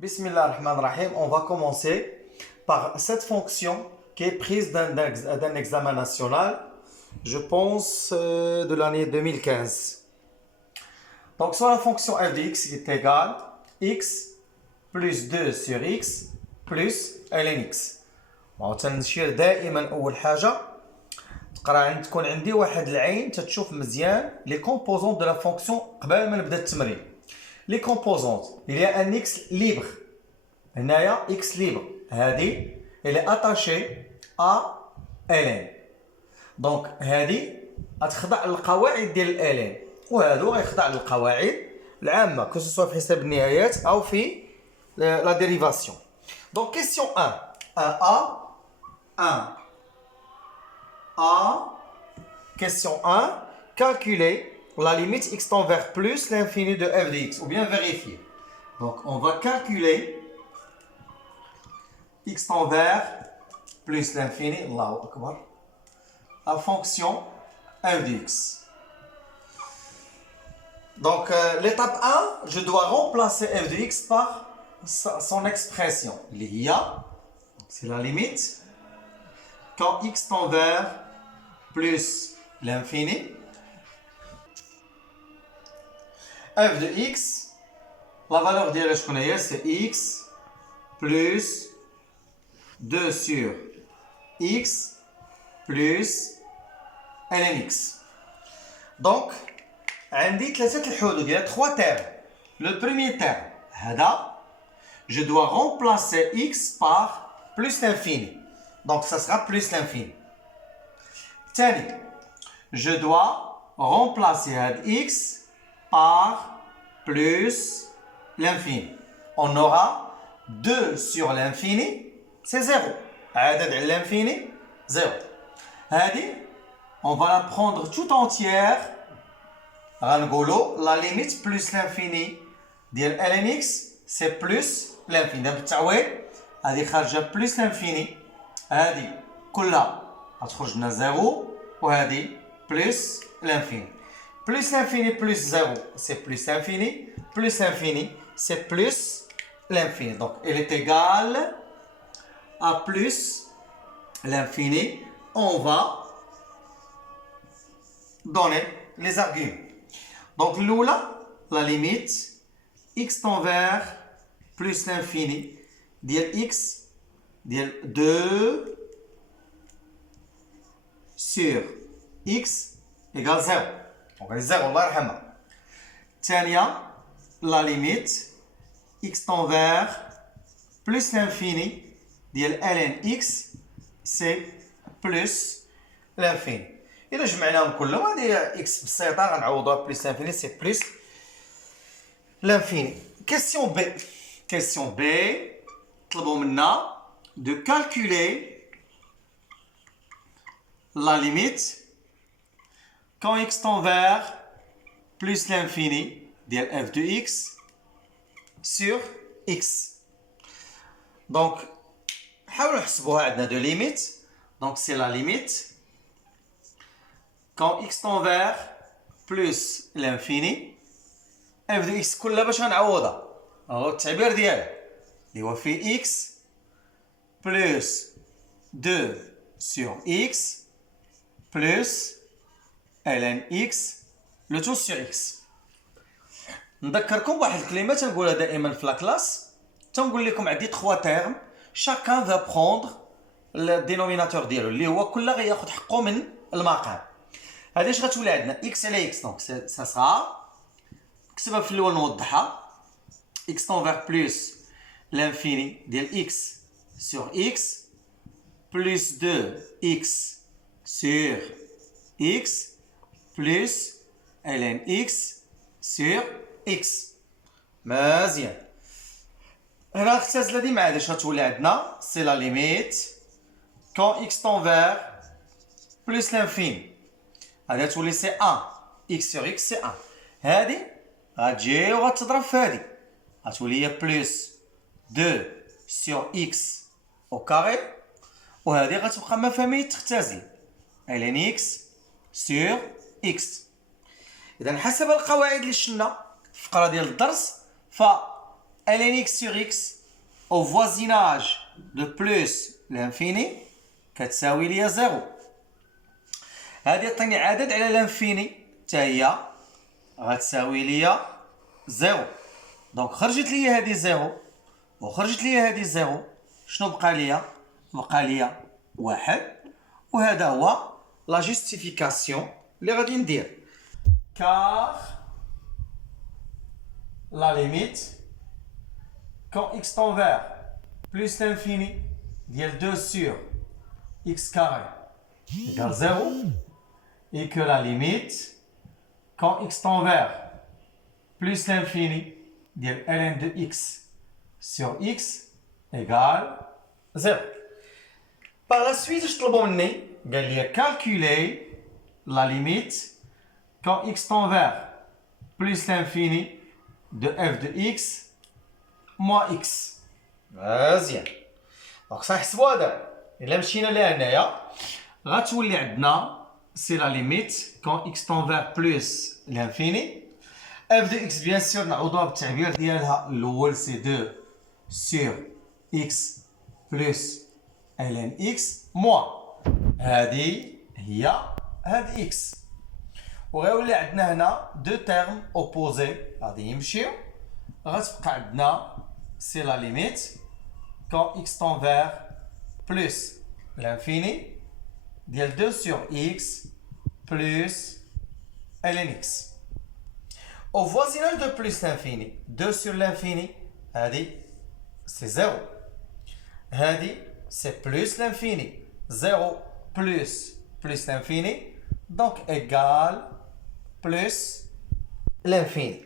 Bismillah ar-Rahman ar-Rahim, on va commencer par cette fonction qui est prise d'un examen national, je pense de l'année 2015. Donc, soit la fonction f de x est égale x plus 2 sur x plus ln x. تنشير دائما أول حاجة تكون عندي واحد العين تتشوف مزيان لي كومبوزونت دو لا فونكسيون قبل ما نبدا التمرين. لي كومبوزونت il y a un x libre. هنايا x libre هذه elle est attachée à ln. دونك هذه غتخضع للقواعد ديال ln وهذا غيخضع للقواعد العامة كو سوسوا في حساب النهايات أو في لا ديريفاسيون. دونك كيسيون 1 question 1, calculer la limite x tend vers plus l'infini de f de x, ou bien vérifier. Donc, on va calculer x tend vers plus l'infini, Allahu Akbar, la fonction f de x. Donc, l'étape 1, je dois remplacer f de x par son expression. Il y a, c'est la limite, quand x tend vers plus l'infini, f de x, la valeur de c'est x plus 2 sur x plus ln x. Donc, عندي ثلاثة الحدود, il y a trois termes. Le premier terme, هذا, je dois remplacer x par plus l'infini. Donc, ça sera plus l'infini. Tiens, je dois remplacer x par plus l'infini. On aura 2 sur l'infini, c'est 0. عدد على l'infini, 0. هذه, on va la prendre tout entière. غنقولوا la limite plus l'infini ديال ln x, c'est plus l'infini. بالتعويض, هذه خارجة plus l'infini. هذه كلها غتخرج لنا 0 وهذه plus l'infini. Plus l'infini plus 0, c'est plus l'infini. Plus l'infini, c'est plus l'infini. Donc, elle est égale à plus l'infini. On va donner les arguments. Donc, l'oula, la limite, x tend vers plus l'infini, ديال x, ديال 2 sur x égale 0. Donc, 0, Allah yarhamha. Tania, la limite, x tend vers plus l'infini, ديال ln x, c'est plus l'infini. إذا جمعناهم كلهم هذه x بسيطة غنعوضوها plus l'infini, c'est plus l'infini. Question B. Question B. طلبوا منا de calculer la limite quand x tend vers plus l'infini ديال f de x sur x. Donc, حاولوا نحسبوها عندنا de limite. Donc, c'est la limite quand x tend vers plus l'infini f de x كلها باش غنعوضها. هو التعبير ديالها اللي هو في x plus 2 sur x plus ln x le tout sur x. نذكركم بواحد الكلمه تنقولها دائما في لا كلاس, تنقول لكم عندي 3 termes, chacun va prendre le dénominateur ديالو اللي هو كل غياخذ حقه من المقام. هذه اش غتولي عندنا x على x, donc ça sera نكتبها في الاول نوضحها x tend vers plus l'infini ديال x sur x plus 2x sur x plus ln x sur x. مزيان. هنا اختزله دي مع اش غتولي عندنا سي لا ليميت quand x tend vers plus l'infini. هذه تولي سي 1 x sur x سي 1. هذه غتجي وغتضرب في هذه غتولي هي بلس 2 sur x au carré وهذه غتبقى مفاهيم تختزل ln x sur x. إذا حسب القواعد اللي شفنا في الفقرة ديال الدرس ف ln x sur x au voisinage de plus l'infini كتساوي لي 0. هذه عطيني عدد على الانفيني حتى هي غتساوي لي 0. دونك خرجت لي هذه 0 وخرجت لي هذه 0. شنو بقى لي؟ بقى لي 1. وهذا هو لا جوستيفيكاسيون اللي غادي ندير. car la limite quand x tend vers plus l'infini ديال 2 sur x carré égale 0 et que la limite quand x tend vers plus l'infini ديال ln de x sur x égale 0. Par la suite, je طلبوا مني قال لي calculer la limite quand x tend vers plus l'infini de f de x moins x. مزيان. دونك صنحسبوها دابا. إلا مشينا لهنايا غتولي عندنا سي لا ليميت quand x tend vers plus l'infini. f de x bien sûr نعوضوها بالتعبير ديالها الأول سي 2 sur x plus ln x moins هذه هي هذه x. وغيولي عندنا هنا دو تيرم اوبوزي غادي يمشيو. غتبقى عندنا سي لا ليميت quand x tend vers plus l'infini ديال 2 sur x plus ln x. Au voisinage de plus l'infini 2 sur l'infini هذه c'est 0. هذه c'est plus l'infini. 0 plus l'infini donc égale plus l'infini.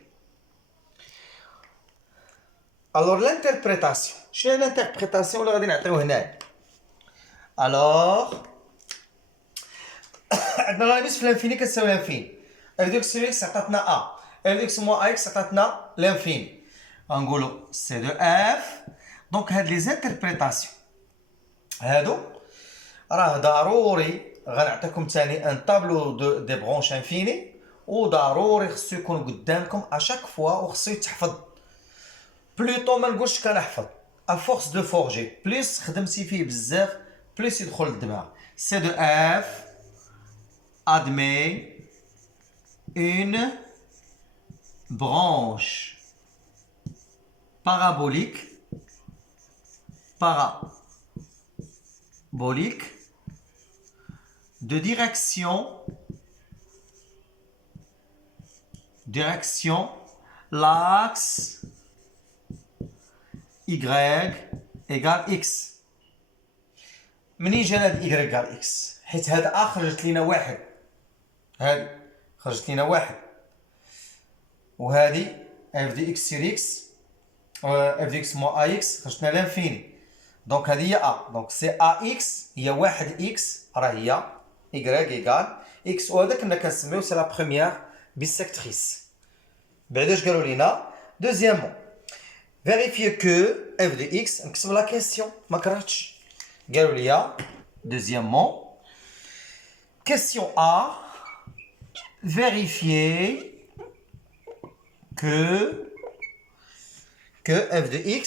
Alors l'interprétation. شنو هي l'interprétation اللي غادي نعطيو هنايا؟ alors عندنا لا ليميت في الانفيني كتساوي لانفيني. اف دو اكس اكس عطاتنا ا. اف دو اكس موان اكس عطاتنا لانفيني. غنقولوا سي دو اف. دونك هاد لي زانتربريتاسيون هادو راه ضروري غنعطيكم ثاني ان طابلو دي برونش انفيني وضروري خصو يكون قدامكم اشاك فوا وخصو يتحفظ. بلوطو ما نقولش كنحفظ افورس دو فورجي بليس خدمتي فيه بزاف بليس يدخل للدماغ. سي دو اف admet une branche parabolique de direction l'axe y égale x. منين جا هاد y égale x؟ حيت هاد ا خرجت لينا واحد. هادي خرجت لينا واحد وهادي اف دي اكس سير اكس اف دي اكس موان ا اكس خرجت لنا لانفيني. دونك هادي هي ا. دونك سي ا اكس هي واحد اكس راه هي ايكغيك ايكال اكس. وهذا كنا كنسميو سي لا بروميير بيسيكتريس. بعدا اش قالوا لينا؟ دوزيامون فيريفيي كو اف دي اكس. نكتب لا كيسيون ما كرهتش. قالوا لي دوزيامون question A, vérifier que f de x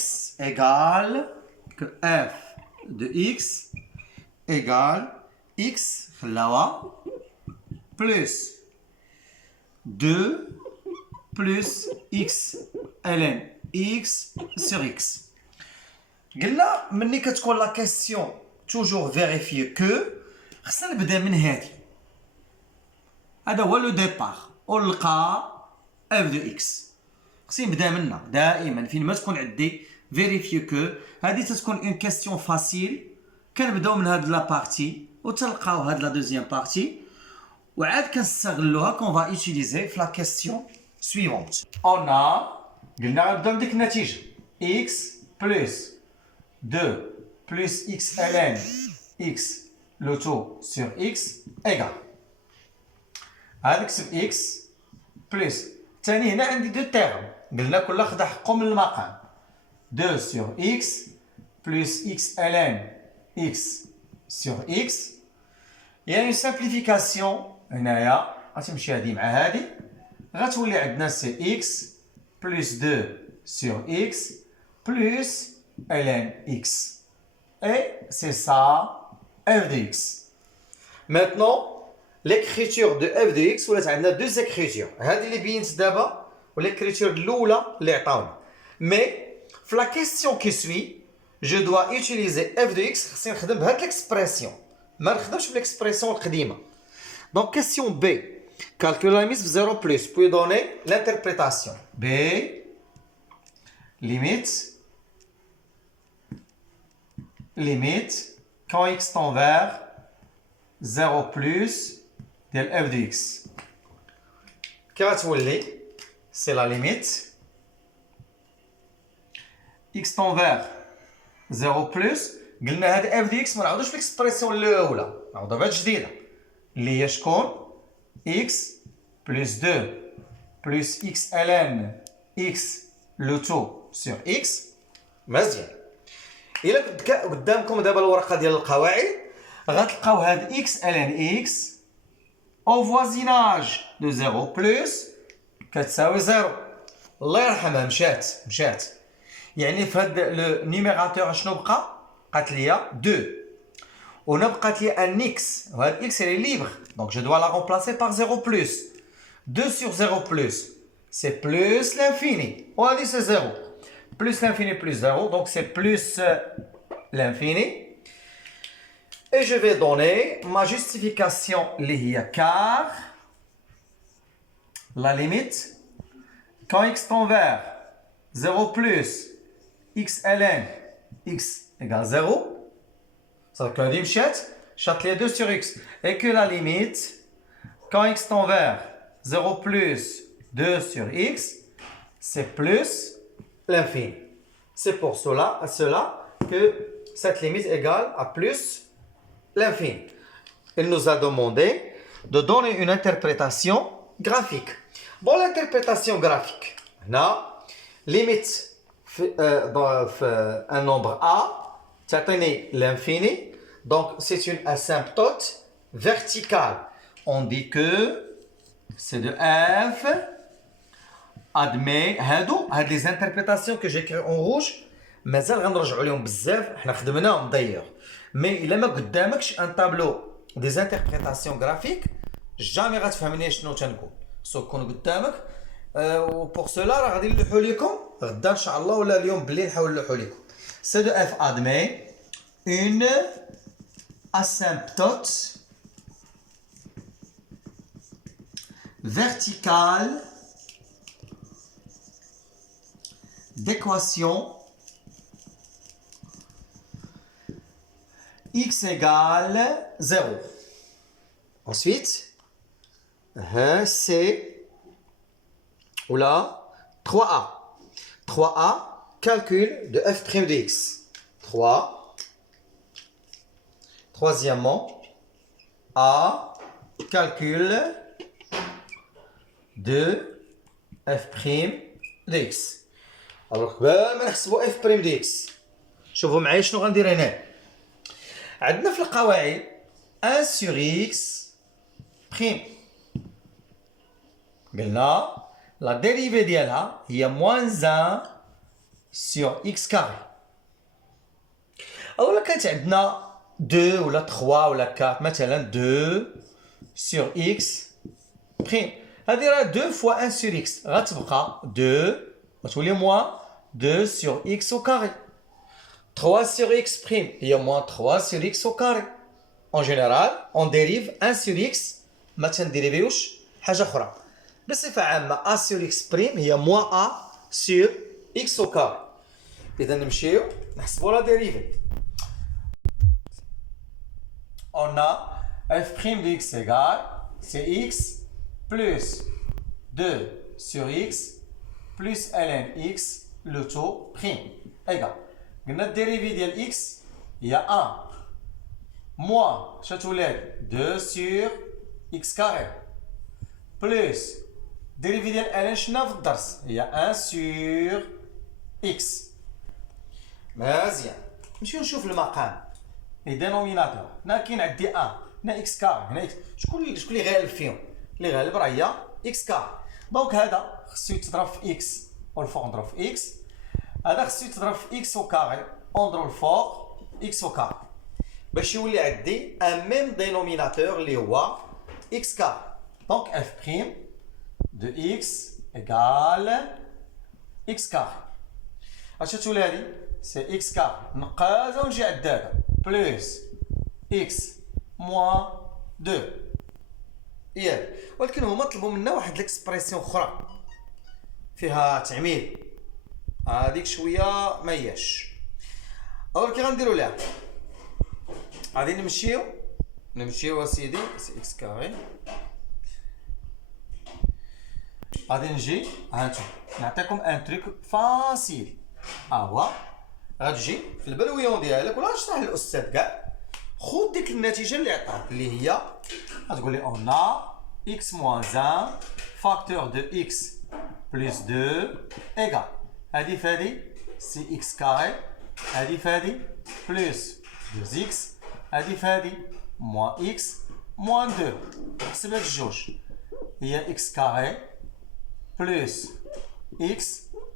égale x plus 2 plus x ln x sur x. قلنا مني كتكون لا كيسيون توجور فيريفيي كو خصنا نبدا من هادي. هذا هو لو ديبار ونلقى اف دو اكس. خصني نبدا منها دائما فين ما تكون عندي فيريفيي كو. هذه تتكون اون كيسيون فاسيل كنبداو من هاد لا بارتي وتلقاو هاد لا دوزيام بارتي وعاد كنستغلوها كون فا يوتيليزي في لا كيسيون سويفونت. اون قلنا غنبداو من ديك النتيجه اكس بلس 2 بلس اكس ln اكس le tout sur x égale. هذا نكتب x بلس ثاني هنا عندي دو تيرم قلنا كل خدا حقه من المقام 2 sur x plus x ln x sur x. يعني سامبليفيكاسيون هنايا غتمشي هادي مع هادي غتولي عندنا سي x plus 2 sur x plus ln x. Et c'est ça f de x. Maintenant, l'écriture de f de x, on a deux écritures. هذه اللي بينت دابا l'écriture الأولى اللي عطاونا. Mais, dans la question qui suit, je dois utiliser f de x, خصني نخدم بهاد l'expression. ما نخدمش بالexpression القديمة. Donc, question B. Calcule la limite de 0 plus, puis donner l'interprétation. B, limite, quand x tend vers 0 plus de f de x. C'est la limite. x tend vers 0 plus. قلنا هاد f de x ما نعاودوش في l'expression الأولى. نعاودو بهاد جديدة. اللي هي شكون؟ x plus 2 plus x ln x le tout sur x. مزيان. إلا قدامكم دابا الورقة ديال القواعد غتلقاو هاد x ln x au voisinage de 0 plus كتساوي 0. الله يرحمها مشات. يعني في هاد لو نيميراتور شنو بقى؟ بقات ليا 2. وهنا بقات لي ان x. وهاد x elle est libre. Donc je dois la remplacer par 0 plus. 2 sur 0 plus. C'est plus l'infini. وهادي c'est 0. Plus l'infini plus 0. Donc c'est plus l'infini. Et je vais donner ma justification اللي هي car la limite quand x tend vers 0 plus x ln x égale 0. Ça veut dire que je les 2 sur x. Et que la limite, quand x tend vers 0 plus 2 sur x, c'est plus l'infini. C'est pour cela que cette limite égale à plus l'infini. Il nous a demandé de donner une interprétation graphique. Bon, l'interprétation graphique, là, limite dans un nombre a, t'atteins l'infini, donc c'est une asymptote verticale. On dit que c'est de f, admet, هاد les interprétations que j'écris en rouge, مازال غنرجعوا لهم بزاف, حنا خدمناهم d'ailleurs. Mais إلا ما قدامكش un tableau des interprétations graphiques, jamais غتفهمني شنو تنقول. كون قدامك وبور سولا راه غادي نلوحو لكم غدا ان شاء الله ولا اليوم بالليل نحاول نلوحو لكم. سي دو اف ادمي اون asymptote verticale d'équation x égale 0. Ensuite, c'est oula 3a. 3a, calcul de f' de x. 3. Troisièmement, a, calcul de f' de x. Alors, قبل ما نحسبوا f' de x. شوفوا معايا شنو غندير هنا. عندنا في القواعد 1 sur x prime. قلنا la dérivée ديالها هي moins 1 sur x carré. أولا كانت عندنا 2 ولا 3 ولا 4 مثلا 2 sur x prime. هذه راه 2 fois 1 sur x غتبقى 2 غتولي moins 2 sur x au carré. 3 sur x prime هي moins 3 sur x au carré. En général, on dérive 1 sur x ما تنديريفيوش حاجة أخرى. بصفة عامة a sur x prime هي moins a sur x au carré. إذا نمشيو نحسبوا لا dérivée. On a f' de x égale c'est x plus 2 sur x plus ln x le tout prime égale. قلنا الديريفي ديال x هي 1 moins شتولي 2 sur x carré plus dérivé ديال ln شفنا في الدرس هي 1 sur x. مزيان نمشيو نشوف المقام لي دينوميناتور. هنا كاين عندي 1 هنا x كار هنا شكون اللي غالب فيهم؟ اللي غالب راه هي x كار. دونك هذا خصو يتضرب في x والفوق نضرب في x. هذا خصو يتضرب في x au carré ونضرب الفوق x au carré باش يولي عندي ان ميم دينوميناتور اللي هو x carré. Donc f' de x égale x carré. اش تولي هادي؟ سي x carré نقاز ونجي عند هذا بلس x موان 2 ياك. ولكن هما طلبوا منا واحد ليكسبريسيون اخرى فيها تعميل، هذيك شويه ما هياش. دونك كي غنديروا لها غادي نمشيو اسيدي سي اكس كاري. غادي نجي هانتوما نعطيكم ان تريك فاسيل. هو غتجي في البرويون ديالك ولا غتشرح للاستاذ كاع، خذ ديك النتيجه اللي عطاك اللي هي غتقول لي اون x moins 1 facteur de x plus 2 égale هادي فادي سي x carré، هادي فادي بلس 2x، هادي فادي moins x moins 2. حسب هاد الجوج هي x carré بلس x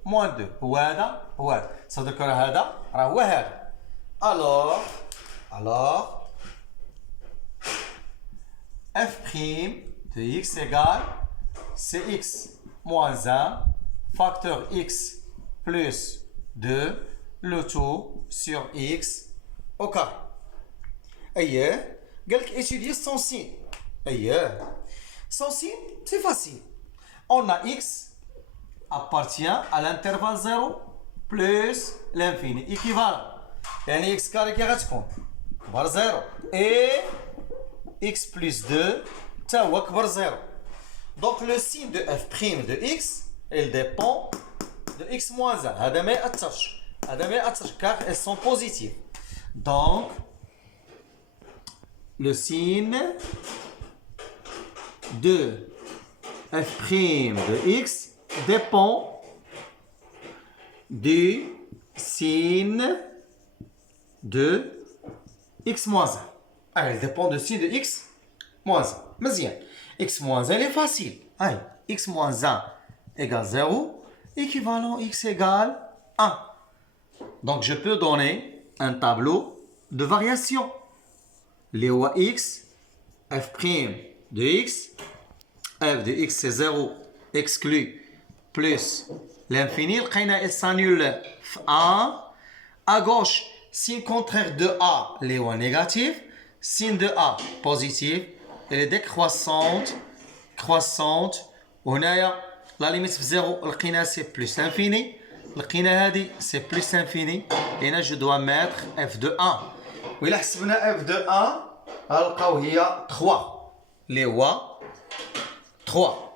moins 2 هو هذا هو هذا. صدق راه هذا راه هو هذا. alors f' de x égale cx moins 1 facteur x plus 2 le tout sur x au carré. اييه قال لك étudier son signe. اييه son signe c'est facile. On a x appartient à l'intervalle 0 plus l'infini équivalent. يعني x carré كي غتكون كبر 0 et x plus 2 تا هو كبر 0. Donc le signe de f' de x il dépend de x moins 1. هذا ما يأثرش، هذا ما يأثرش car elles sont positives. Donc le signe de f' de x dépend du signe de x moins 1. Ah, il dépend du signe de x moins 1. مزيان. x moins 1 il est facile. Allez, x moins 1 égale 0, équivalent x égale 1. Donc je peux donner un tableau de variation. Les هو x, f' de x, f de x c'est 0 exclu plus l'infini. لقينا il s'annule في 1. À gauche, signe contraire de a, les هو négatif. Signe de a positif. Elle est décroissante croissante. وهنايا la limite في 0 لقينا c'est plus l'infini. لقينا هذه c'est plus l'infini. هنا je dois mettre f de 1. وإلا حسبنا f de 1 غنلقاو هي 3 اللي هو 3.